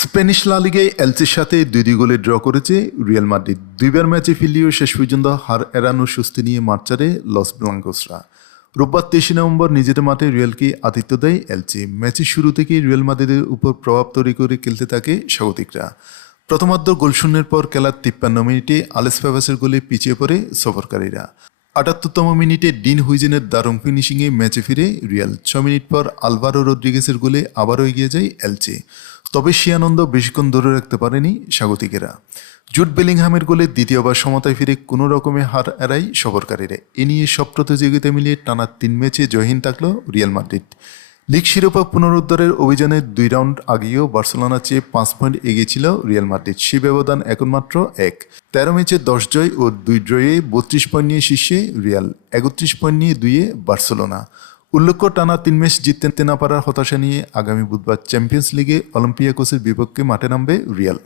Spanish লা লিগে এলসির সাথে দুই দুই গোলে ড্র করেছে রিয়াল মাদ্রিদ। দুইবার ম্যাচে ফিরলেও শেষ পর্যন্ত হার এড়ানোর স্বস্তি নিয়ে মাঠ ছাড়ে লস ব্লাঙ্কোসরা। রোববার তেইশে নভেম্বর নিজেদের মাঠে রিয়ালকে আতিথ্য দেয় এলসি। ম্যাচের শুরু থেকেই রিয়াল মাদ্রিদের উপর প্রভাব তৈরি করে খেলতে থাকে স্বাগতিকরা। প্রথমার্ধ গোলশূন্যের পর খেলার তিপ্পান্ন মিনিটে আলেস ফেভাসের গোলে পিছিয়ে পড়ে সফরকারীরা। আটাত্তরতম মিনিটে ডিন হুইজেনের দারুণ ফিনিশিংয়ে ম্যাচে ফিরে রিয়াল। ছ মিনিট পর আলভারো রদ্রিগেসের গোলে আবারও এগিয়ে যায় এলচে তবে সে আনন্দ বেশিক্ষণ ধরে রাখতে পারেনি স্বাগতিকেরা। জুট বেলিংহামের গোলে দ্বিতীয়বার সমতায় ফিরে কোনো রকমে হার এড়ায় সফরকারীরা। এ নিয়ে সব প্রতিযোগিতা মিলিয়ে টানা তিন ম্যাচে জয়হীন থাকল রিয়াল মাদ্রিদ। লিগ শিরোপা পুনরুদ্ধারের অভিযানে দুই রাউন্ড আগেও বার্সেলোনা চেয়ে পাঁচ পয়েন্ট এগিয়ে ছিল রিয়াল মাদ্রিদ। সে ব্যবধান এখন মাত্র এক। তেরো ম্যাচে দশ জয় ও দুই ড্রয়ে বত্রিশ পয়েন্ট নিয়ে শীর্ষে রিয়াল, একত্রিশ পয়েন্ট নিয়ে দুইয়ে বার্সেলোনা। উল্লেখ্য, টানা তিন ম্যাচ জিততে না পারার হতাশা নিয়ে আগামী বুধবার চ্যাম্পিয়ন্স লিগে অলিম্পিয়াকোসের বিপক্ষে মাঠে নামবে রিয়াল।